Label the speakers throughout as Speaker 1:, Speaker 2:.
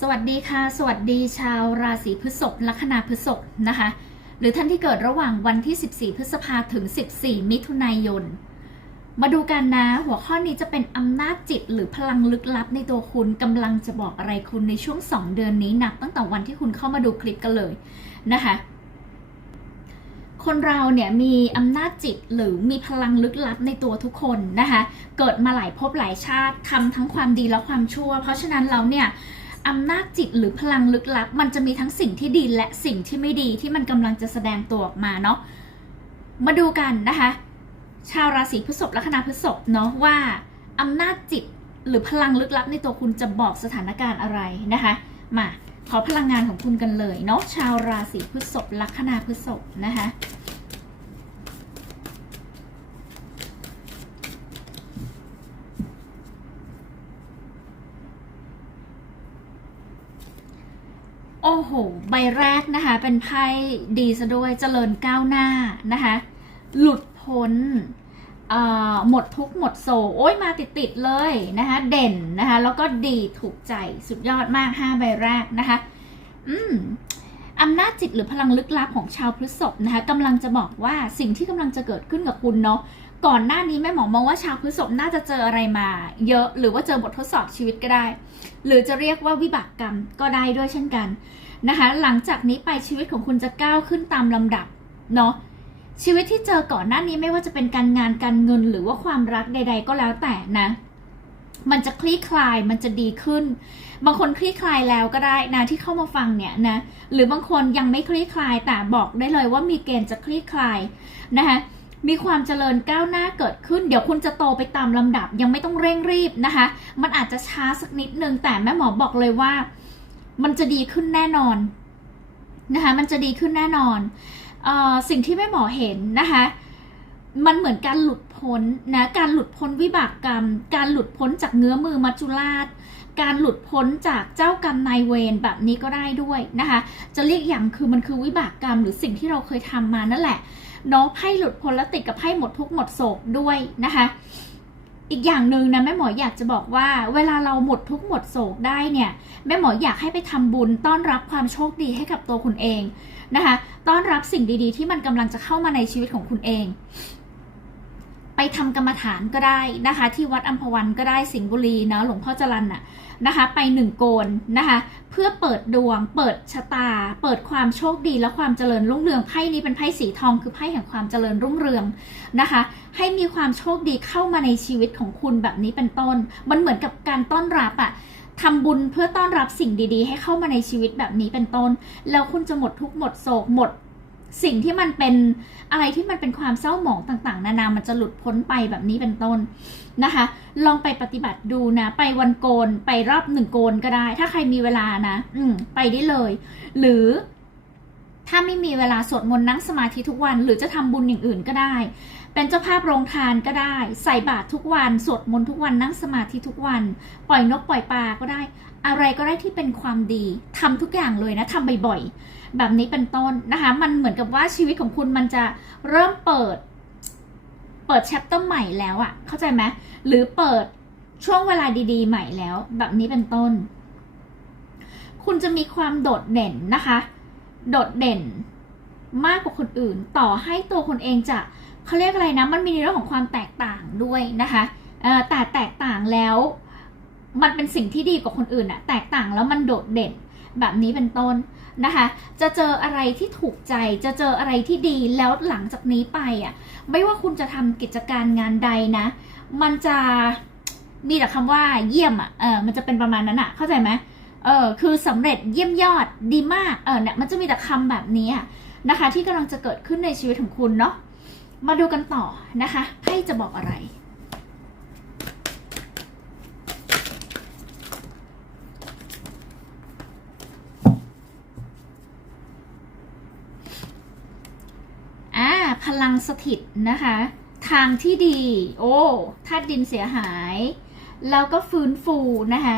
Speaker 1: สวัสดีค่ะ สวัสดีชาวราศีพฤษภลัคนาพฤษภนะคะ หรือท่านที่เกิดระหว่างวันที่ 14 พฤษภาถึง 14 มิถุนายน มาดูกันนะ หัวข้อนี้จะเป็นอำนาจจิตหรือพลังลึกลับในตัวคุณกำลังจะบอกอะไรคุณในช่วง 2 เดือนนี้นับตั้งแต่วันที่คุณเข้ามาดูคลิปกันเลยนะคะ คนเราเนี่ยมีอำนาจจิตหรือมีพลังลึกลับในตัวทุกคนนะคะ เกิดมาหลายภพหลายชาติทำทั้งความดีและความชั่ว เพราะฉะนั้นเราเนี่ย อำนาจจิตหรือพลังลึกลับ มันจะมีทั้งสิ่งที่ดีและสิ่งที่ไม่ดีที่มันกำลังจะแสดงตัวออกมาเนาะมาดูกันนะคะ ชาวราศีพฤษภลัคนาพฤษภเนาะว่าอำนาจจิตหรือพลังลึกลับในตัวคุณจะบอกสถานการณ์อะไรนะคะ มาขอพลังงานของคุณกันเลยเนาะชาวราศีพฤษภลัคนาพฤษภนะคะ โอ้โห ใบแรกนะคะ เป็นไพ่ดีซะด้วยเจริญก้าวหน้านะคะ หลุดพ้นหมดทุกหมดโศกโอ้ยมาติดๆเลยนะคะ เด่นนะคะ แล้วก็ดีถูกใจสุดยอดมาก5ใบแรกนะคะ อืมอำนาจจิตหรือพลังลึกลับของชาวพฤษภนะคะกำลังจะบอกว่าสิ่งที่กำลังจะเกิดขึ้นกับคุณเนาะก่อนหน้านี้แม่หมอมองว่าชาวพฤษภน่าจะเจออะไรมา เยอะหรือว่าเจอบททดสอบชีวิตก็ได้ หรือจะเรียกว่าวิบากกรรมก็ได้ด้วยเช่นกัน นะคะ หลังจากนี้ไปชีวิตของคุณจะก้าวขึ้นตามลำดับเนาะชีวิตที่เจอก่อนหน้านี้ไม่ว่าจะเป็นการงานการเงินหรือว่าความรักใด ๆ ก็แล้วแต่นะ มันจะคลี่คลายมันจะดีขึ้น บางคนคลี่คลายแล้วก็ได้นะที่เข้ามาฟังเนี่ยนะหรือบางคนยังไม่คลี่คลายแต่บอกได้เลยว่ามีเกณฑ์จะคลี่คลายนะคะมีความเจริญก้าวหน้าเกิดขึ้น เดี๋ยวคุณจะโตไปตามลำดับยังไม่ต้องเร่งรีบนะคะ มันอาจจะช้าสักนิดนึงแต่แม่หมอบอกเลยว่า มันจะดีขึ้นแน่นอนนะคะ มันจะดีขึ้นแน่นอนออสิ่งที่แม่หมอเห็นนะคะ มันเหมือนการหลุดพ้นนะ การหลุดพ้นวิบากกรรม การหลุดพ้นจากเงื้อมือมัจจุราช การหลุดพ้นจากเจ้ากรรมนายเวรแบบนี้ก็ได้ด้วยนะคะ จะเรียกอย่างคือมันคือวิบากกรรมหรือสิ่งที่เราเคยทำมานั่นแหละเนาะไพ่หลุดพ้นแล้วติดกับไพ่หมดทุกหมดโศกด้วยนะคะ อีกอย่างหนึ่งนะแม่หมออยากจะบอกว่าเวลาเราหมดทุกหมดโศกได้เนี่ยแม่หมออยากให้ไปทำบุญต้อนรับความโชคดีให้กับตัวคุณเองนะคะ ต้อนรับสิ่งดีๆ ที่มันกำลังจะเข้ามาในชีวิตของคุณเอง ไปทำกรรมฐานก็ได้นะคะ ที่วัดอัมพวันก็ได้สิงห์บุรีเนาะหลวงพ่อจรันน่ะ นะคะ ไปหนึ่งโกนนะคะ เพื่อเปิดดวง เปิดชะตา เปิดความโชคดีและความเจริญรุ่งเรืองไพ่นี้เป็นไพ่สีทองคือไพ่แห่งความเจริญรุ่งเรืองนะคะ ให้มีความโชคดีเข้ามาในชีวิตของคุณแบบนี้เป็นต้น มันเหมือนกับการต้อนรับอะทำบุญเพื่อต้อนรับสิ่งดีๆ ให้เข้ามาในชีวิตแบบนี้เป็นต้น แล้วคุณจะหมดทุกหมดโศกหมดสิ่งที่มันเป็นอะไรที่มันเป็นความเศร้าหมองต่างๆ นานา มันจะหลุดพ้นไปแบบนี้เป็นต้น นะคะ ลองไปปฏิบัติดูนะ ไปวันโกนไปรอบหนึ่งโกนก็ได้ ถ้าใครมีเวลานะ อืมไปได้เลย หรือถ้าไม่มีเวลาสวดมนต์นั่งสมาธิทุกวัน หรือจะทำบุญอย่างอื่นก็ได้ เป็นเจ้าภาพโรงทานก็ได้ ใส่บาตรทุกวัน สวดมนต์ทุกวันนั่งสมาธิทุกวัน ปล่อยนกปล่อยปลาก็ได้ อะไรก็ได้ที่เป็นความดีทำทุกอย่างเลยนะทำบ่อยๆ แบบนี้เป็นต้นนะคะ มันเหมือนกับว่าชีวิตของคุณมันจะเริ่มเปิด เปิดแชปเตอร์ใหม่แล้วอะเข้าใจไหมหรือเปิดช่วงเวลาดีๆ ใหม่แล้ว แบบนี้เป็นต้น คุณจะมีความโดดเด่นนะคะ โดดเด่นมากกว่าคนอื่น ต่อให้ตัวคนเองจะเขาเรียกอะไรนะ มันมีในเรื่องของความแตกต่างด้วยนะคะแต่แตกต่างแล้ว มันเป็นสิ่งที่ดีกว่าคนอื่นอะแตกต่างแล้วมันโดดเด่น แบบนี้เป็นต้นนะคะ จะเจออะไรที่ถูกใจ จะเจออะไรที่ดีแล้วหลังจากนี้ไปอะ ไม่ว่าคุณจะทำกิจการงานใดนะ มันจะมีแต่คำว่าเยี่ยมอะ เออ มันจะเป็นประมาณนั้นอะ เข้าใจไหมเออ คือสำเร็จเยี่ยมยอดดีมาก เออเนี่ย มันจะมีแต่คำแบบนี้อะนะคะ ที่กำลังจะเกิดขึ้นในชีวิตของคุณเนาะ มาดูกันต่อนะคะ ไพ่จะบอกอะไร อ่า พลังสถิตนะคะ ทางที่ดี โอ้ธาตุดินเสียหาย แล้วก็ฟื้นฟูนะคะ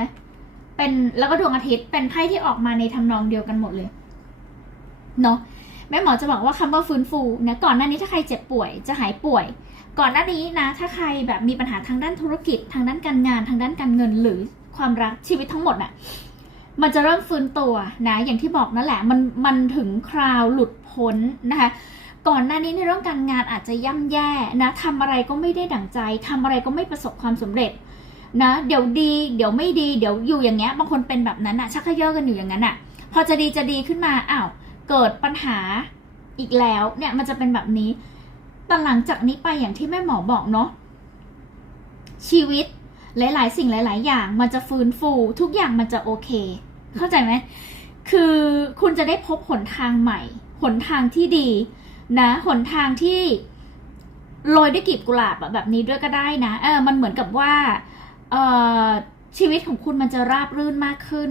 Speaker 1: เป็นแล้วก็ดวงอาทิตย์เป็นไพ่ที่ออกมาในทำนองเดียวกันหมดเลย เนาะแม่หมอจะบอกว่าคำว่าฟื้นฟูเนี่ยก่อนหน้านี้ถ้าใครเจ็บป่วยจะหายป่วย ก่อนหน้านี้นะ ถ้าใครแบบมีปัญหาทางด้านธุรกิจ ทางด้านการงาน ทางด้านการเงินหรือความรักชีวิตทั้งหมดน่ะมันจะเริ่มฟื้นตัวนะ อย่างที่บอกนั่นแหละ มันมันถึงคราวหลุดพ้นนะคะ ก่อนหน้านี้ในเรื่องการงานอาจจะย่ำแย่นะทำอะไรก็ไม่ได้ดั่งใจทำอะไรก็ไม่ประสบความสำเร็จนะเดี๋ยวดี เดี๋ยวไม่ดีเดี๋ยวอยู่อย่างเงี้ยบางคนเป็นแบบนั้นอะชักขยเยอะกันอยู่อย่างนั้นอะพอจะดีจะดีขึ้นมาอ้าวเกิดปัญหาอีกแล้วเนี่ยมันจะเป็นแบบนี้แต่หลังจากนี้ไปอย่างที่แม่หมอบอกเนาะชีวิตหลาย ๆ สิ่งหลาย ๆ อย่างมันจะฟื้นฟู ทุกอย่างมันจะโอเค เข้าใจไหมคือคุณจะได้พบหนทางใหม่ หนทางที่ดี นะหนทางที่โรยด้วยกลีบกุหลาบแบบนี้ด้วยก็ได้นะ เออมันเหมือนกับว่าเออชีวิตของคุณมันจะราบรื่นมากขึ้น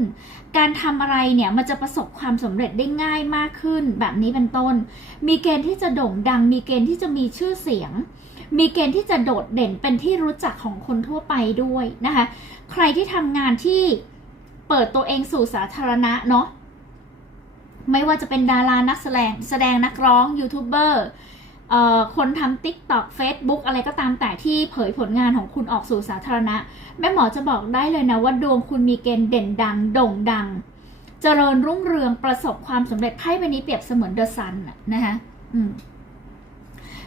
Speaker 1: การทำอะไรเนี่ยมันจะประสบความสำเร็จได้ง่ายมากขึ้น แบบนี้เป็นต้น มีเกณฑ์ที่จะโด่งดัง มีเกณฑ์ที่จะมีชื่อเสียง มีเกณฑ์ที่จะโดดเด่นเป็นที่รู้จักของคนทั่วไปด้วยนะคะ ใครที่ทำงานที่เปิดตัวเองสู่สาธารณะเนาะ ไม่ว่าจะเป็นดารานักแสดงแสดงนักร้องยูทูบเบอร์คนทำ TikTok Facebook อะไรก็ตามแต่ที่เผยผลงานของคุณออกสู่สาธารณะ แม่หมอจะบอกได้เลยนะว่าดวงคุณมีเกณฑ์เด่นดัง โด่งดัง เจริญรุ่งเรืองประสบความสำเร็จไพ่ใบนี้เปรียบเสมือนเดอะซันนะคะ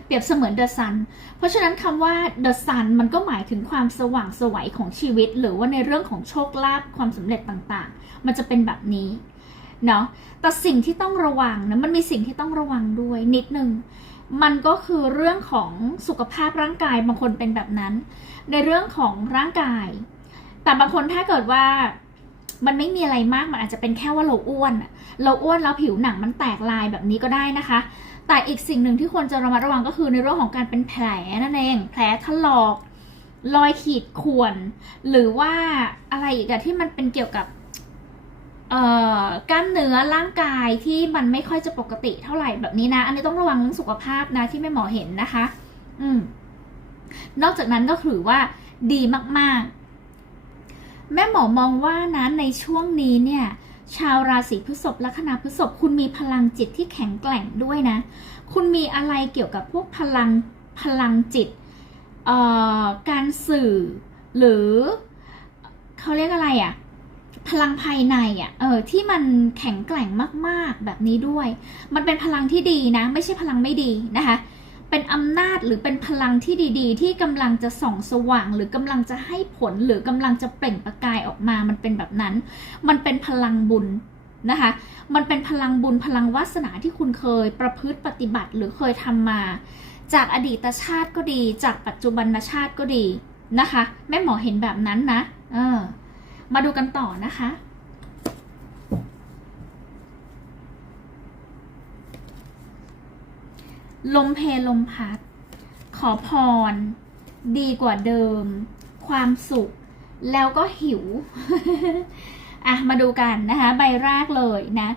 Speaker 1: เปรียบเสมือนเดอะซัน เพราะฉะนั้นคำว่าเดอะซันมันก็หมายถึงความสว่างสวัยของชีวิต หรือว่าในเรื่องของโชคลาภความสำเร็จต่างๆ มันจะเป็นแบบนี้ เนาะแต่สิ่งที่ต้องระวังนะมันมีสิ่งที่ต้องระวังด้วยนิดนึงมันก็คือเรื่องของสุขภาพร่างกายบางคนเป็นแบบนั้น ในเรื่องของร่างกาย แต่บางคนถ้าเกิดว่ามันไม่มีอะไรมากมันอาจจะเป็นแค่ว่าเราอ้วนเราอ้วนแล้วผิวหนังมันแตกลายแบบนี้ก็ได้นะคะ แต่อีกสิ่งหนึ่งที่ควรจะระมัดระวังก็คือในเรื่องของการเป็นแผลนั่นเอง แผลถลอกรอยขีดข่วน หรือว่าอะไรอีกอะที่มันเป็นเกี่ยวกับ กล้ามเนื้อร่างกายที่มันไม่ค่อยจะปกติเท่าไหร่แบบนี้นะ อันนี้ต้องระวังเรื่องสุขภาพนะที่แม่หมอเห็นนะคะ อืม นอกจากนั้นก็ถือว่าดีมาก ๆ แม่หมอมองว่านะในช่วงนี้เนี่ย ชาวราศีพฤษภลัคนาพฤษภคุณมีพลังจิตที่แข็งแกร่งด้วยนะ คุณมีอะไรเกี่ยวกับพวกพลังพลังจิตการสื่อ หรือเขาเรียกอะไรอะ่ะ พลังภายในอะ่ะเออที่มันแข็งแกร่งมากๆแบบนี้ด้วย มันเป็นพลังที่ดีนะ ไม่ใช่พลังไม่ดีนะคะเป็นอำนาจหรือเป็นพลังที่ดีๆ ที่กำลังจะส่องสว่าง หรือกำลังจะให้ผลหรือกำลังจะเปล่งประกายออกมา มันเป็นแบบนั้น มันเป็นพลังบุญนะคะ มันเป็นพลังบุญพลังวาสนาที่คุณเคยประพฤติปฏิบัติหรือเคยทำมา จากอดีตชาติก็ดี จากปัจจุบันชาติก็ดีนะคะ แม่หมอเห็นแบบนั้นนะ เออ มาดูกันต่อนะคะ ลมเพลลมพัด ขอพร ดีกว่าเดิม ความสุข แล้วก็หิว อะ มาดูกันนะคะ ใบแรกเลยนะ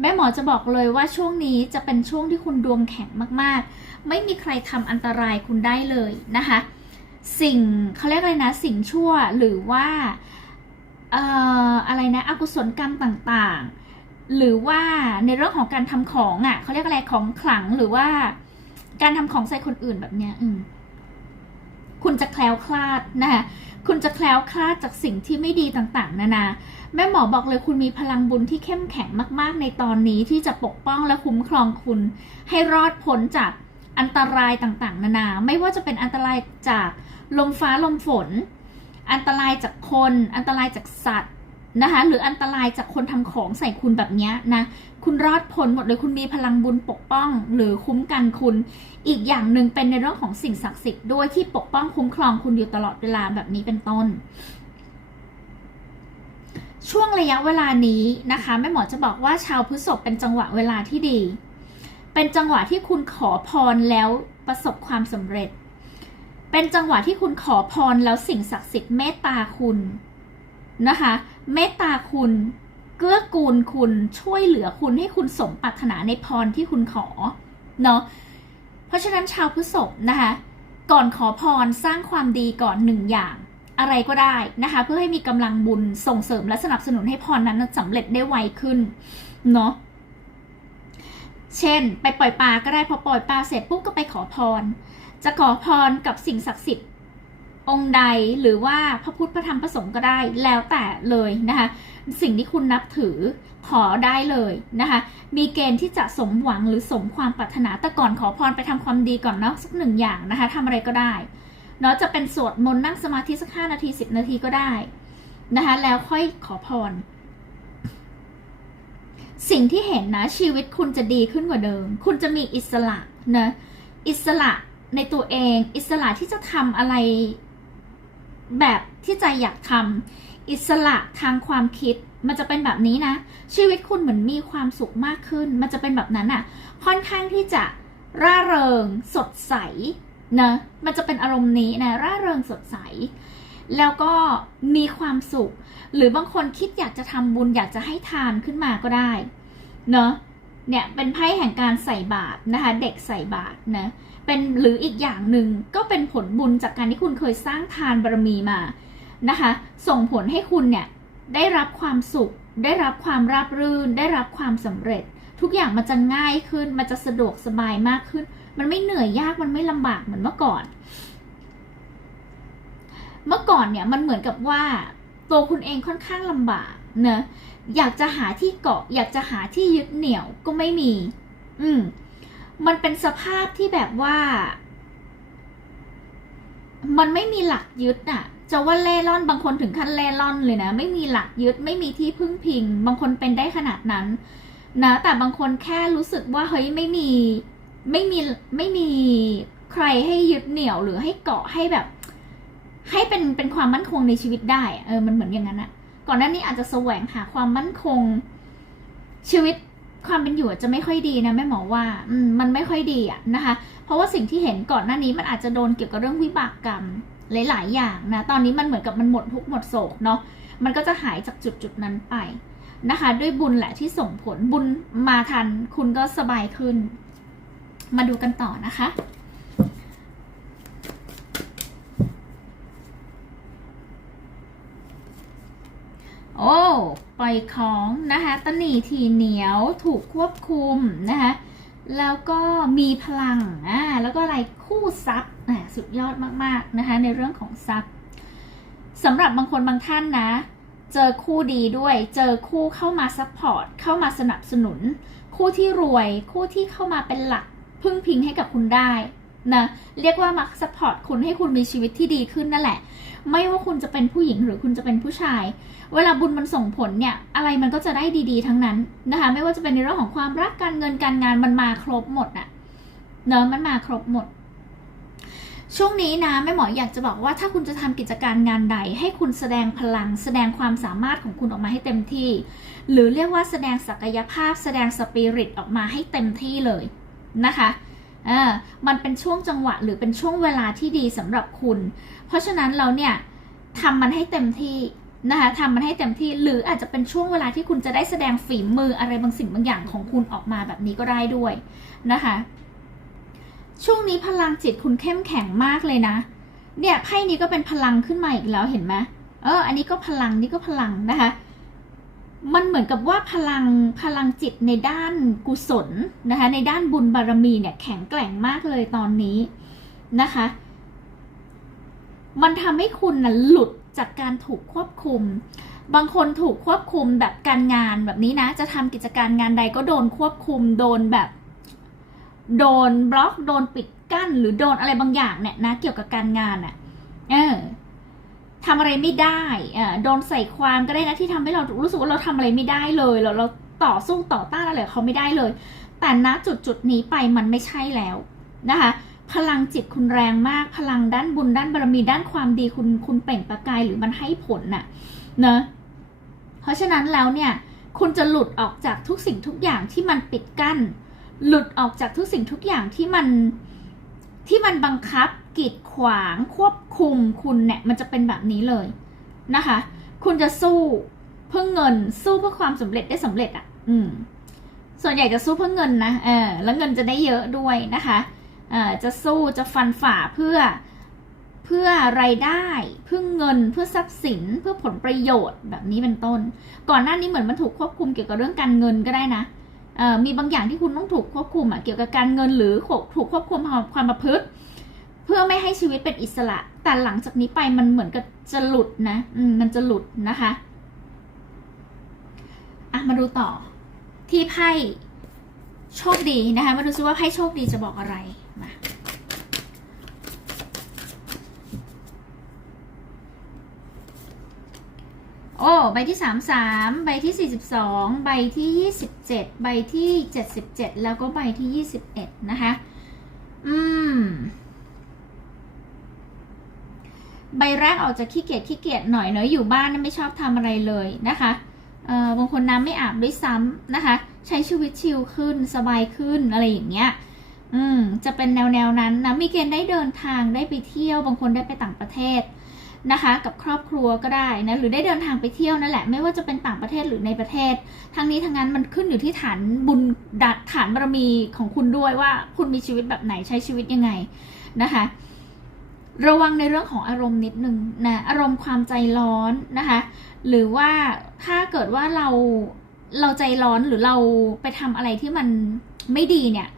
Speaker 1: แม่หมอจะบอกเลยว่าช่วงนี้จะเป็นช่วงที่คุณดวงแข็งมาก ๆ ไม่มีใครทำอันตรายคุณได้เลยนะคะ สิ่งเขาเรียกอะไรนะ สิ่งชั่วหรือว่า อ่ออะไรนะอกุศลกรรมต่างๆ หรือว่าในเรื่องของการทำของอะเขาเรียกอะไรของขลังหรือว่า การทำของใส่คนอื่นแบบเนี้ยอืมคุณจะแคล้วคลาดนะคะคุณจะแคล้วคลาดจากสิ่งที่ไม่ดีต่างๆ นานา แม่หมอบอกเลยคุณมีพลังบุญที่เข้มแข็งมากๆ ในตอนนี้ที่จะปกป้องและคุ้มครองคุณ ให้รอดพ้นจากอันตรายต่างๆ นานา ไม่ว่าจะเป็นอันตรายจากลมฟ้าลมฝน อันตรายจากคน อันตรายจากสัตว์นะคะหรืออันตรายจากคนทำของใส่คุณแบบนี้นะคุณรอดพ้นหมดเลยคุณมีพลังบุญปกป้อง หรือคุ้มกันคุณ อีกอย่างหนึ่งเป็นในเรื่องของสิ่งศักดิ์สิทธิ์ด้วยที่ปกป้องคุ้มครองคุณอยู่ตลอดเวลาแบบนี้เป็นต้น ช่วงระยะเวลานี้นะคะแม่หมอจะบอกว่าชาวพฤษภเป็นจังหวะเวลาที่ดี เป็นจังหวะที่คุณขอพรแล้วประสบความสำเร็จ เป็นจังหวะที่คุณขอพรแล้วสิ่งศักดิ์สิทธิ์เมตตาคุณนะคะ เมตตาคุณเกื้อกูลคุณช่วยเหลือคุณให้คุณสมปรารถนาในพรที่คุณขอเนาะเพราะฉะนั้นชาวพฤษภนะคะ ก่อนขอพรสร้างความดีก่อนหนึ่งอย่าง อะไรก็ได้นะคะ เพื่อให้มีกำลังบุญส่งเสริมและสนับสนุนให้พรนั้นสำเร็จได้ไวขึ้นเนาะเช่น ไปปล่อยปลาก็ได้พอปล่อยปลาเสร็จปุ๊บก็ไปขอพร จะขอพรกับสิ่งศักดิ์สิทธิ์องค์ใดหรือว่าพระพุทธพระธรรมพระสงฆ์ก็ได้แล้วแต่เลยนะคะสิ่งที่คุณนับถือขอได้เลยนะคะมีเกณฑ์ที่จะสมหวังหรือสมความปรารถนาแต่ก่อนขอพรไปทำความดีก่อนเนาะสักหนึ่งอย่างนะคะทำอะไรก็ได้เนาะจะเป็นสวดมนต์นั่งสมาธิสักห้านาทีสิบนาทีก็ได้นะคะแล้วค่อยขอพร สิ่งที่เห็นนะชีวิตคุณจะดีขึ้นกว่าเดิม คุณจะมีอิสระนะอิสระ ในตัวเอง อิสระที่จะทำอะไร แบบที่ใจอยากทำอิสระทางความคิดมันจะเป็นแบบนี้นะ ชีวิตคุณเหมือนมีความสุขมากขึ้น มันจะเป็นแบบนั้นอะค่อนข้างที่จะร่าเริงสดใสนะมันจะเป็นอารมณ์นี้นะร่าเริงสดใส แล้วก็มีความสุข หรือบางคนคิดอยากจะทำบุญอยากจะให้ทานขึ้นมาก็ได้เนาะเนี่ยเป็นไพ่แห่งการใส่บาตรนะคะ เด็กใส่บาตรนะ เป็นหรืออีกอย่างหนึ่งก็เป็นผลบุญจากการที่คุณเคยสร้างทานบารมีมานะคะ ส่งผลให้คุณเนี่ยได้รับความสุข ได้รับความราบรื่น ได้รับความสำเร็จ ทุกอย่างมันจะง่ายขึ้น มันจะสะดวกสบายมากขึ้น มันไม่เหนื่อยยากมันไม่ลำบากเหมือนเมื่อก่อน เมื่อก่อนเนี่ยมันเหมือนกับว่า ตัวคุณเองค่อนข้างลำบากเนอะอยากจะหาที่เกาะ อยากจะหาที่ยึดเหนี่ยวก็ไม่มี อืม มันเป็นสภาพที่แบบว่า มันไม่มีหลักยึดอะจะว่าเล่ร่อนบางคนถึงขั้นเล่ร่อนเลยนะ ไม่มีหลักยึดไม่มีที่พึ่งพิง บางคนเป็นได้ขนาดนั้น นะ แต่บางคนแค่รู้สึกว่าเฮ้ยไม่มีไม่มีไม่มีใครให้ยึดเหนี่ยวหรือให้เกาะให้แบบ ให้เป็นเป็นความมั่นคงในชีวิตได้เออมันเหมือนอย่างนั้นอะก่อนหน้านี้อาจจะแสวงหาความมั่นคงชีวิต ความเป็นอยู่จะไม่ค่อยดีนะแม่หมอว่าอืมันไม่ค่อยดีอะนะคะ เพราะว่าสิ่งที่เห็นก่อนหน้านี้มันอาจจะโดนเกี่ยวกับเรื่องวิบากกรรมหลาย ๆ อย่างนะตอนนี้มันเหมือนกับมันหมดทุกหมดโศกเนาะมันก็จะหายจากจุดจุดๆนั้นไปนะคะ ด้วยบุญแหละที่ส่งผลบุญมาทัน คุณก็สบายขึ้น มาดูกันต่อนะคะ โอ้ปล่อยของนะคะตะหนีทีเหนียวถูกควบคุมนะคะแล้วก็มีพลังอ่าแล้วก็อะไรคู่ทรัพย์อ่าสุดยอดมากๆนะคะในเรื่องของทรัพย์สำหรับบางคนบางท่านนะ เจอคู่ดีด้วย เจอคู่เข้ามาซัพพอร์ตเข้ามาสนับสนุน คู่ที่รวย คู่ที่เข้ามาเป็นหลักพึ่งพิงให้กับคุณได้ นะเรียกว่ามาซัพพอร์ตคุณให้คุณมีชีวิตที่ดีขึ้นนั่นแหละ ไม่ว่าคุณจะเป็นผู้หญิงหรือคุณจะเป็นผู้ชาย เวลาบุญมันส่งผลเนี่ย อะไรมันก็จะได้ดีๆทั้งนั้นนะคะ ไม่ว่าจะเป็นในเรื่องของความรักการเงินการงานมันมาครบหมดอะเนอะมันมาครบหมด ช่วงนี้นะแม่หมออยากจะบอกว่าถ้าคุณจะทำกิจการงานใด ให้คุณแสดงพลัง แสดงความสามารถของคุณออกมาให้เต็มที่ หรือเรียกว่าแสดงศักยภาพ แสดงสปิริตออกมาให้เต็มที่เลยนะคะ อ่ามันเป็นช่วงจังหวะหรือเป็นช่วงเวลาที่ดีสำหรับคุณ เพราะฉะนั้นเราเนี่ยทำมันให้เต็มที่นะคะทำมันให้เต็มที่หรืออาจจะเป็นช่วงเวลาที่คุณจะได้แสดงฝีมืออะไรบางสิ่งบางอย่างของคุณออกมาแบบนี้ก็ได้ด้วยนะคะช่วงนี้พลังจิตคุณเข้มแข็งมากเลยนะ เนี่ยไพ่นี้ก็เป็นพลังขึ้นมาอีกแล้วเห็นไหมเออ อันนี้ก็พลังนี่ก็พลังนะคะ มันเหมือนกับว่าพลังพลังจิตในด้านกุศลนะคะ ในด้านบุญบารมีเนี่ยแข็งแกร่งมากเลยตอนนี้นะคะ มันทำให้คุณนะหลุดจากการถูกควบคุม บางคนถูกควบคุมแบบการงานแบบนี้นะ จะทำกิจการงานใดก็โดนควบคุม โดนแบบ โดนบล็อก โดนปิดกั้น หรือโดนอะไรบางอย่างเนี่ยนะ เกี่ยวกับการงานอะ่ะ เออ ทำอะไรไม่ได้เออโดนใส่ความก็ได้นะที่ทำให้เรารู้สึกว่าเราทำอะไรไม่ได้เลย เราเราต่อสู้ต่อต้านอะไรเขาไม่ได้เลย แต่ณจุดจุดนี้ไปมันไม่ใช่แล้วนะคะพลังจิตคุณแรงมากพลังด้านบุญด้านบารมีด้านความดีคุณคุณเปล่งประกายหรือมันให้ผลน่ะเนอะเพราะฉะนั้นแล้วเนี่ยคุณจะหลุดออกจากทุกสิ่งทุกอย่างที่มันปิดกั้น หลุดออกจากทุกสิ่งทุกอย่างที่มันที่มันบังคับ กีดขวางควบคุมคุณเนี่ยมันจะเป็นแบบนี้เลยนะคะ คุณจะสู้เพื่อเงินสู้เพื่อความสำเร็จได้สำเร็จอะ อืม ส่วนใหญ่จะสู้เพื่อเงินนะเออแล้วเงินจะได้เยอะด้วยนะคะเออจะสู้จะฟันฝ่าเพื่อเพื่อไรายได้เพื่อเงินเพื่อทรัพย์สินเพื่อผลประโยชน์แบบนี้เป็นต้น ก่อนหน้านี้เหมือนมันถูกควบคุมเกี่ยวกับเรื่องการเงินก็ได้นะเออมีบางอย่างที่คุณต้องถูกควบคุมอะเกี่ยวกับการเงินหรือถูกควบคุมความประพฤติ เพื่อไม่ให้ชีวิตเป็นอิสระ แต่หลังจากนี้ไปมันเหมือนกับจะหลุดนะอืมมันจะหลุดนะคะอะมาดูต่อที่ไพ่โชคดีนะคะ มาดูซิว่าไพ่โชคดีจะบอกอะไรมาโอ้ใบที่ 33 ใบที่ 42 ใบที่ 27 ใบที่ 77 แล้วก็ใบที่ 21 นะคะ อืม ใบแรกออกจากขี้เกียจขี้เกียจหน่อยเนอะอยู่บ้านไม่ชอบทำอะไรเลยนะคะบางคนน้ำไม่อาบด้วยซ้ำนะคะ ใช้ชีวิตชิลขึ้นสบายขึ้นอะไรอย่างเงี้ยอืมจะเป็นแนวแนวนั้นนะมีเกณฑ์ได้เดินทางได้ไปเที่ยว บางคนได้ไปต่างประเทศนะคะ กับครอบครัวก็ได้นะหรือได้เดินทางไปเที่ยวนั่นแหละไม่ว่าจะเป็นต่างประเทศหรือในประเทศ ทั้งนี้ทั้งนั้นมันขึ้นอยู่ที่ฐานบุญดัฐานบารมีของคุณด้วยว่าคุณมีชีวิตแบบไหนใช้ชีวิตยังไงนะคะ ระวังในเรื่องของอารมณ์นิดนึงนะอารมณ์ความใจร้อนนะคะ หรือว่าถ้าเกิดว่าเราเราใจร้อนหรือเราไปทำอะไรที่มันไม่ดีเนี่ย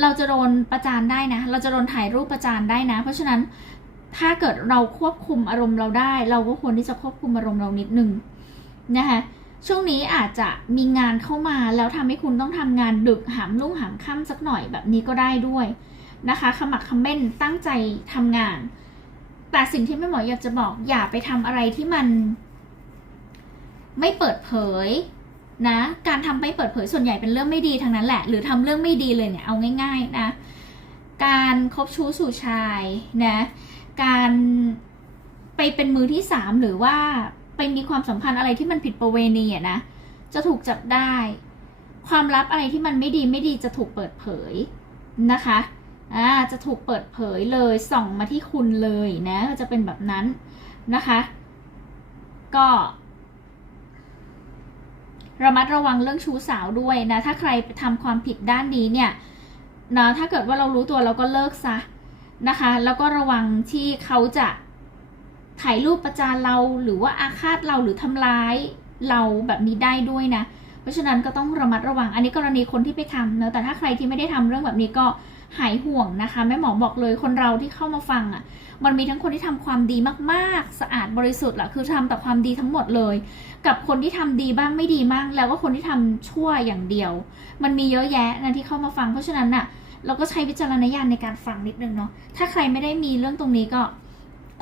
Speaker 1: เราจะโดนประจานได้นะ เราจะโดนถ่ายรูปประจานได้นะ เพราะฉะนั้นถ้าเกิดเราควบคุมอารมณ์เราได้ เราก็ควรที่จะควบคุมอารมณ์เรานิดนึงนะคะช่วงนี้อาจจะมีงานเข้ามาแล้วทำให้คุณต้องทำงานดึกหามลุ่งหามค่ำสักหน่อยแบบนี้ก็ได้ด้วยนะคะขมักขม้นตั้งใจทำงาน แต่สิ่งที่แม่หมออยากจะบอกอย่าไปทำอะไรที่มัน ไม่เปิดเผยนะ การทำไม่เปิดเผยส่วนใหญ่เป็นเรื่องไม่ดีทั้งนั้นแหละ หรือทำเรื่องไม่ดีเลยเนี่ยเอาง่าย ๆนะ การคบชู้สู่ชายนะ การไปเป็นมือที่สามหรือว่าไปมีความสัมพันธ์อะไรที่มันผิดประเวณีอะนะจะถูกจับได้ ความลับอะไรที่มันไม่ดีไม่ดีจะถูกเปิดเผยนะคะ อ่าจะถูกเปิดเผยเลยส่องมาที่คุณเลยนะจะเป็นแบบนั้นนะคะ ก็ระมัดระวังเรื่องชู้สาวด้วยนะถ้าใครไปทำความผิดด้านนี้เนี่ยนะถ้าเกิดว่าเรารู้ตัวเราก็เลิกซะนะคะ แล้วก็ระวังที่เขาจะถ่ายรูปประจานเราหรือว่าอาฆาตเราหรือทำร้ายเราแบบนี้ได้ด้วยนะ เพราะฉะนั้นก็ต้องระมัดระวัง อันนี้กรณีคนที่ไปทำเนอะแต่ถ้าใครที่ไม่ได้ทำเรื่องแบบนี้ก็ หายห่วงนะคะ แม่หมอบอกเลยคนเราที่เข้ามาฟังอะ มันมีทั้งคนที่ทำความดีมากๆ สะอาดบริสุทธิ์แหละคือทำแต่ความดีทั้งหมดเลย กับคนที่ทำดีบ้างไม่ดีบ้างแล้วก็คนที่ทำชั่วอย่างเดียว มันมีเยอะแยะนะที่เข้ามาฟัง เพราะฉะนั้นน่ะเราก็ใช้วิจารณญาณในการฟังนิดนึงเนาะถ้าใครไม่ได้มีเรื่องตรงนี้ก็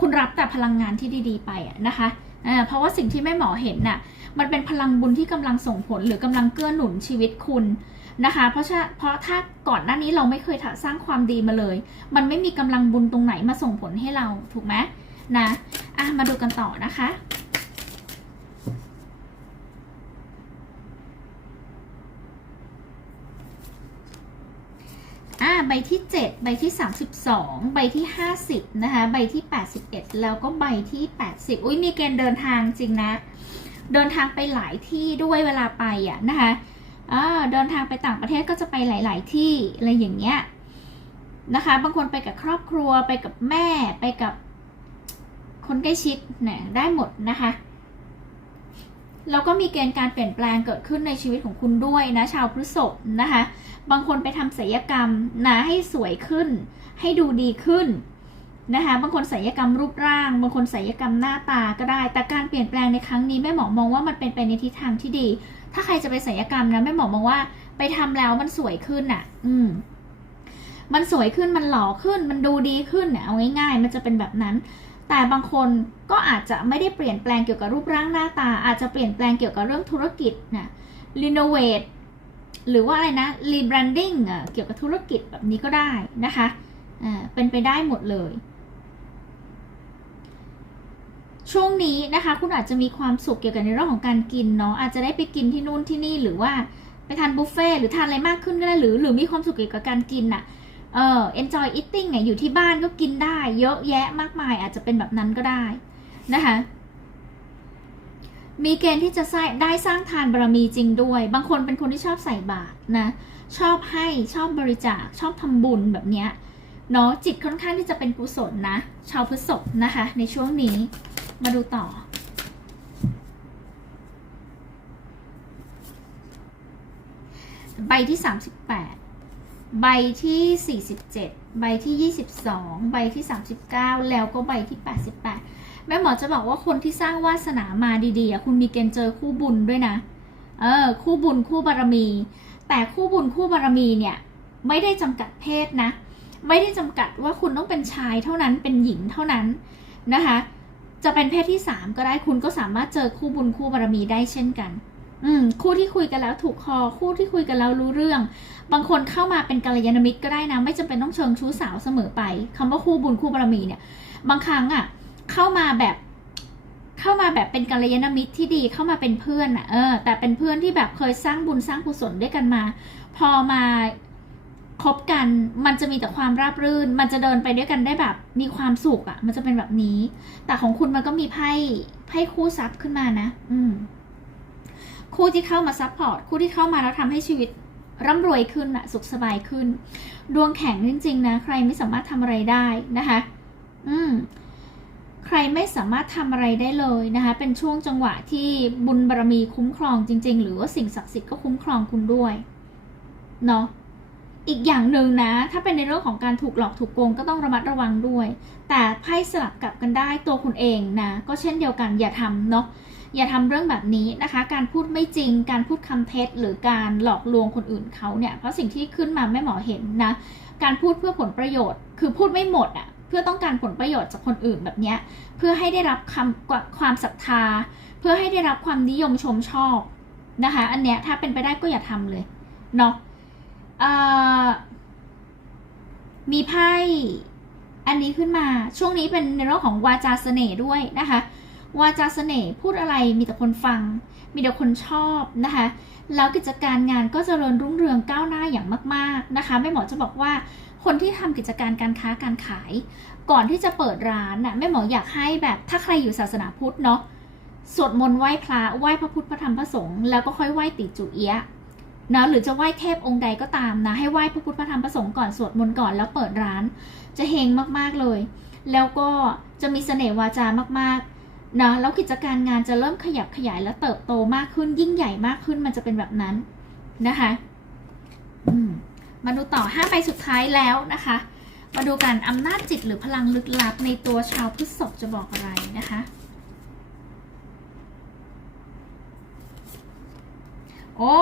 Speaker 1: คุณรับแต่พลังงานที่ดี ๆ ไปอะนะคะ เพราะว่าสิ่งที่แม่หมอเห็นน่ะมันเป็นพลังบุญที่กำลังส่งผลหรือกำลังเกื้อหนุนชีวิตคุณนะคะ เพราะฉะเพราะถ้าก่อนหน้านี้เราไม่เคยสร้างความดีมาเลย มันไม่มีกำลังบุญตรงไหนมาส่งผลให้เราถูกไหมนะอะมาดูกันต่อนะคะ อ่าใบที่ 7 ใบที่ 32 ใบที่ 50 นะคะ ใบที่ 81 แล้วก็ใบที่ 80 อุ้ยมีเกณฑ์เดินทางจริงนะ เดินทางไปหลายที่ด้วยเวลาไปอะนะคะอ่าเดินทางไปต่างประเทศก็จะไปหลาย ๆ ที่อะไรอย่างเงี้ยนะคะ บางคนไปกับครอบครัวไปกับแม่ไปกับคนใกล้ชิดเนี่ยได้หมดนะคะ แล้วก็มีเกณฑ์การเปลี่ยนแปลงเกิดขึ้นในชีวิตของคุณด้วยนะชาวพฤษภนะคะ บางคนไปทำศัลยกรรมนะให้สวยขึ้น ให้ดูดีขึ้นนะคะ บางคนศัลยกรรมรูปร่าง บางคนศัลยกรรมหน้าตาก็ได้ แต่การเปลี่ยนแปลงในครั้งนี้แม่หมอมองว่ามันเป็นไปในทิศทางที่ดี ถ้าใครจะไปศัลยกรรมนะแม่หมอมองว่าไปทำแล้วมันสวยขึ้นอะ อืม มันสวยขึ้นมันหล่อขึ้น มันดูดีขึ้นเนี่ยเอาง่ายๆ มันจะเป็นแบบนั้น แต่บางคนก็อาจจะไม่ได้เปลี่ยนแปลงเกี่ยวกับรูปร่างหน้าตา อาจจะเปลี่ยนแปลงเกี่ยวกับเรื่องธุรกิจนะรีโนเวทหรือว่าอะไรนะรีแบรนดิ้งเกี่ยวกับธุรกิจแบบนี้ก็ได้นะคะเป็นไปได้หมดเลย ช่วงนี้นะคะ คุณอาจจะมีความสุขเกี่ยวกับในเรื่องของการกินเนาะอาจจะได้ไปกินที่นู่นที่นี่หรือว่าไปทานบุฟเฟ่หรือทานอะไรมากขึ้นก็ได้หรือ หรือมีความสุขเกี่ยวกับการกินอะ เออ enjoy eating เนี่ยอยู่ที่บ้านก็กินได้เยอะแยะมากมาย อาจจะเป็นแบบนั้นก็ได้นะคะมีเกณฑ์ที่จะได้สร้างทานบารมีจริงด้วย บางคนเป็นคนที่ชอบใส่บาตรนะ ชอบให้ชอบบริจาคชอบทำบุญแบบเนี้ยเนาะจิตค่อนข้างที่จะเป็นกุศลนะ ชาวพฤษภนะคะ ในช่วงนี้มาดูต่อ ใบที่ 38 ใบที่ 47 ใบที่ 22 ใบที่ 39 แล้วก็ใบที่ 88 แม่หมอจะบอกว่าคนที่สร้างวาสนามาดีๆคุณมีเกณฑ์เจอคู่บุญด้วยนะ เออ คู่บุญคู่บารมี แต่คู่บุญคู่บารมีเนี่ย ไม่ได้จำกัดเพศนะ ไม่ได้จำกัดว่าคุณต้องเป็นชายเท่านั้นเป็นหญิงเท่านั้นนะคะ จะเป็นเพศที่ 3 ก็ได้คุณก็สามารถเจอคู่บุญคู่บารมีได้เช่นกัน อืมคู่ที่คุยกันแล้วถูกคอคู่ที่คุยกันแล้วรู้เรื่อง บางคนเข้ามาเป็นกัลยาณมิตรก็ได้นะไม่จำเป็นต้องเชิงชู้สาวเสมอไปคำว่าคู่บุญคู่บารมีเนี่ย บางครั้งอะ เข้ามาแบบเข้ามาแบบเป็นกัลยาณมิตรที่ดีเข้ามาเป็นเพื่อนอะเออแต่เป็นเพื่อนที่แบบเคยสร้างบุญสร้างกุศลด้วยกันมา พอมาคบกันมันจะมีแต่ความราบรื่น มันจะเดินไปด้วยกันได้แบบ มีความสุขอะ มันจะเป็นแบบนี้ แต่ของคุณมันก็มีไพ่ไพ่คู่ซับขึ้นมานะ อืม คู่ที่เข้ามาซับพอร์ตคู่ที่เข้ามาแล้วทำให้ชีวิตร่ำรวยขึ้นอะสุขสบายขึ้น ดวงแข็งจริงๆนะ ใครไม่สามารถทำอะไรได้นะคะ อืมใครไม่สามารถทำอะไรได้เลยนะคะ เป็นช่วงจังหวะที่บุญบารมีคุ้มครองจริง ๆ หรือว่าสิ่งศักดิ์สิทธิ์ก็คุ้มครองคุณด้วยเนาะอีกอย่างหนึ่งนะ ถ้าเป็นในเรื่องของการถูกหลอกถูกโกงก็ต้องระมัดระวังด้วย แต่ไพ่สลับกลับกันได้ตัวคุณเองนะ ก็เช่นเดียวกันอย่าทำเนาะ อย่าทำเรื่องแบบนี้นะคะ การพูดไม่จริง การพูดคำเท็จ หรือการหลอกลวงคนอื่นเขาเนี่ย เพราะสิ่งที่ขึ้นมาแม่หมอเห็นนะ การพูดเพื่อผลประโยชน์ คือพูดไม่หมดอะ่ะ เพื่อต้องการผลประโยชน์จากคนอื่นแบบเนี้ยเพื่อให้ได้รับคำความศรัทธา เพื่อให้ได้รับความนิยมชมชอบนะคะ อันเนี้ยถ้าเป็นไปได้ก็อย่าทำเลยเนาะมีไพ่อันนี้ขึ้นมาช่วงนี้เป็นในเรื่องของวาจาเสน่ห์ด้วยนะคะ วาจาเสน่ห์พูดอะไรมีแต่คนฟัง มีแต่คนชอบนะคะ แล้วกิจการงานก็เจริญรุ่งเรืองก้าวหน้าอย่างมาก ๆนะคะแม่หมอจะบอกว่าคนที่ทำกิจการการค้าการขาย ก่อนที่จะเปิดร้านน่ะแม่หมออยากให้แบบถ้าใครอยู่ศาสนาพุทธเนาะสวดมนต์ไหว้พระไหว้พระพุทธพระธรรมพระสงฆ์แล้วก็ค่อยไหว้ติจูเอียะนะหรือจะไหว้เทพองค์ใดก็ตามนะ ให้ไหว้พระพุทธพระธรรมพระสงฆ์ก่อนสวดมนต์ก่อนแล้วเปิดร้าน จะเฮงมากๆเลย แล้วก็จะมีเสน่ห์วาจามากๆ นะแล้วกิจการงานจะเริ่มขยับขยายและเติบโตมากขึ้น ยิ่งใหญ่มากขึ้นมันจะเป็นแบบนั้นนะคะมาดูต่อห้าใบสุดท้ายแล้วนะคะ มาดูกันอำนาจจิตหรือพลังลึกลับในตัวชาวพฤษภจะบอกอะไรนะคะโอ้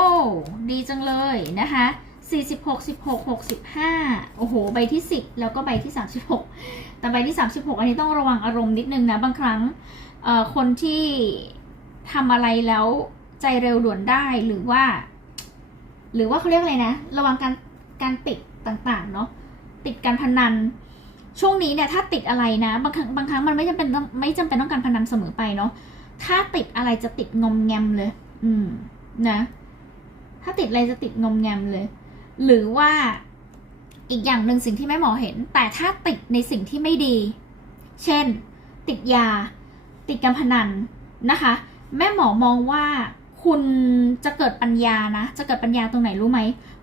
Speaker 1: ดีจังเลยนะคะ 46 16 65 โอ้โห ใบที่ 10 แล้วก็ใบที่ 36 แต่ใบที่ 36 อันนี้ต้องระวังอารมณ์นิดนึงนะ บางครั้งคนที่ทำอะไรแล้วใจเร็วด่วนได้หรือว่า หรือว่าเขาเรียกอะไรนะ ระวังการการติดต่างๆ เนาะติดการพนัน ช่วงนี้เนี่ยถ้าติดอะไรนะ บางครั้งบางครั้งมันไม่จำเป็นต้องไม่จำเป็นต้องการพนันเสมอไปเนาะถ้าติดอะไรจะติดงอมแงมเลย อืมนะ ถ้าติดอะไรจะติดงอมแงมเลย หรือว่าอีกอย่างหนึ่งสิ่งที่แม่หมอเห็น แต่ถ้าติดในสิ่งที่ไม่ดี เช่น ติดยา ติดการพนันนะคะ แม่หมอมองว่าคุณจะเกิดปัญญานะ จะเกิดปัญญาตรงไหนรู้ไหม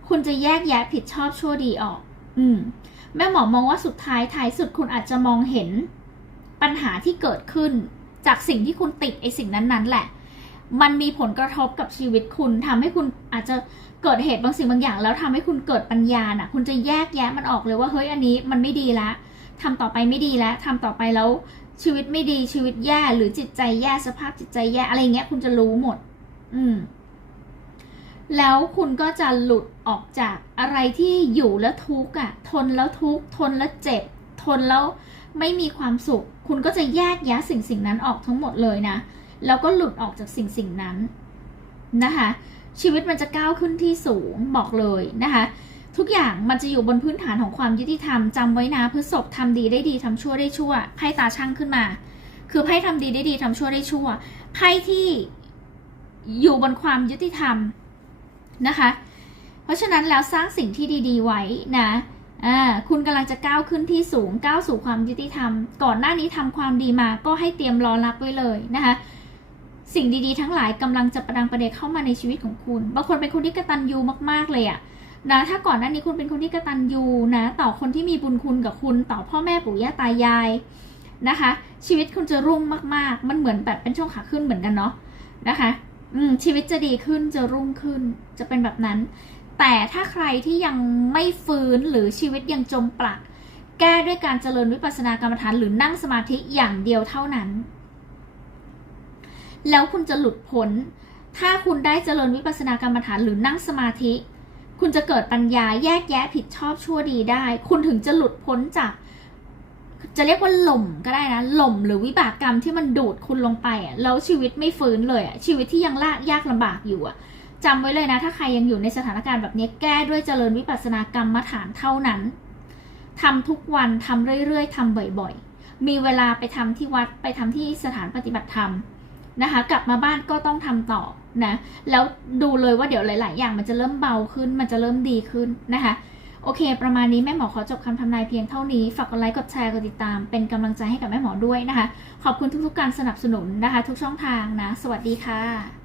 Speaker 1: คุณจะแยกแยะผิดชอบชั่วดีออก อืม แม่หมอมองว่าสุดท้ายท้ายสุดคุณอาจจะมองเห็นปัญหาที่เกิดขึ้นจากสิ่งที่คุณติดไอสิ่งนั้นๆแหละ มันมีผลกระทบกับชีวิตคุณทำให้คุณอาจจะเกิดเหตุบางสิ่งบางอย่าง แล้วทำให้คุณเกิดปัญญาน่ะ คุณจะแยกแยะมันออกเลยว่าเฮ้ยอันนี้มันไม่ดีละทำต่อไปไม่ดีแล้วทำต่อไปแล้วชีวิตไม่ดีชีวิตแย่หรือจิตใจแย่สภาพจิตใจแย่อะไรเงี้ยคุณจะรู้หมด อืม แล้วคุณก็จะหลุดออกจากอะไรที่อยู่แล้วทุกข์อะ ทนแล้วทุกข์ทนแล้วเจ็บ ทนแล้วไม่มีความสุข คุณก็จะแยกแยะสิ่งสิ่งนั้นออกทั้งหมดเลยนะ แล้วก็หลุดออกจากสิ่งสิ่งนั้นนะคะชีวิตมันจะก้าวขึ้นที่สูงบอกเลยนะคะทุกอย่างมันจะอยู่บนพื้นฐานของความยุติธรรมจำไว้นะพฤษภทำดีได้ดีทำชั่วได้ชั่วไพ่ตาช่างขึ้นมา คือไพ่ทำดีได้ดีทำชั่วได้ชั่วไพ่ที่อยู่บนความยุติธรรมนะคะ เพราะฉะนั้นแล้วสร้างสิ่งที่ดีๆไว้นะอ่าคุณกำลังจะก้าวขึ้นที่สูงก้าวสู่ความยุติธรรม ก่อนหน้านี้ทำความดีมาก็ให้เตรียมรอรับไว้เลยนะคะ สิ่งดีๆทั้งหลายกำลังจะประดังประเดเข้ามาในชีวิตของคุณ บางคนเป็นคนที่กระตันยูมากๆเลยอะนะถ้าก่อนหน้านี้คุณเป็นคนที่กระตันยูนะ ต่อคนที่มีบุญคุณกับคุณต่อพ่อแม่ปู่ย่าตายายนะคะ ชีวิตคุณจะรุ่งมากๆ มันเหมือนแบบเป็นช่วงขาขึ้นเหมือนกันเนาะนะคะ อืมชีวิตจะดีขึ้นจะรุ่งขึ้นจะเป็นแบบนั้น แต่ถ้าใครที่ยังไม่ฟื้นหรือชีวิตยังจมปลัก แก้ด้วยการเจริญวิปัสสนากรรมฐานหรือนั่งสมาธิอย่างเดียวเท่านั้น แล้วคุณจะหลุดพ้น ถ้าคุณได้เจริญวิปัสสนากรรมฐานหรือนั่งสมาธิ คุณจะเกิดปัญญาแยกแยะผิดชอบชั่วดีได้ คุณถึงจะหลุดพ้นจาก จะเรียกว่าหล่มก็ได้นะ หล่มหรือวิบากกรรมที่มันดูดคุณลงไปอะแล้วชีวิตไม่ฟื้นเลยอะชีวิตที่ยังลากยากลำบากอยู่อะจำไว้เลยนะ ถ้าใครยังอยู่ในสถานการณ์แบบนี้แก้ด้วยเจริญวิปัสสนากรรมฐานเท่านั้นทำทุกวันทำเรื่อยๆทำบ่อยๆ มีเวลาไปทำที่วัดไปทำที่สถานปฏิบัติธรรม นะคะ กลับมาบ้านก็ต้องทำต่อนะ แล้วดูเลยว่าเดี๋ยวหลาย ๆ อย่างมันจะเริ่มเบาขึ้น มันจะเริ่มดีขึ้นนะคะ โอเค ประมาณนี้แม่หมอขอจบคำทำนายเพียงเท่านี้ ฝากกดไลค์ กดแชร์ กดติดตาม เป็นกำลังใจให้กับแม่หมอด้วยนะคะ ขอบคุณทุก ๆ การสนับสนุนนะคะ ทุกช่องทางนะ สวัสดีค่ะ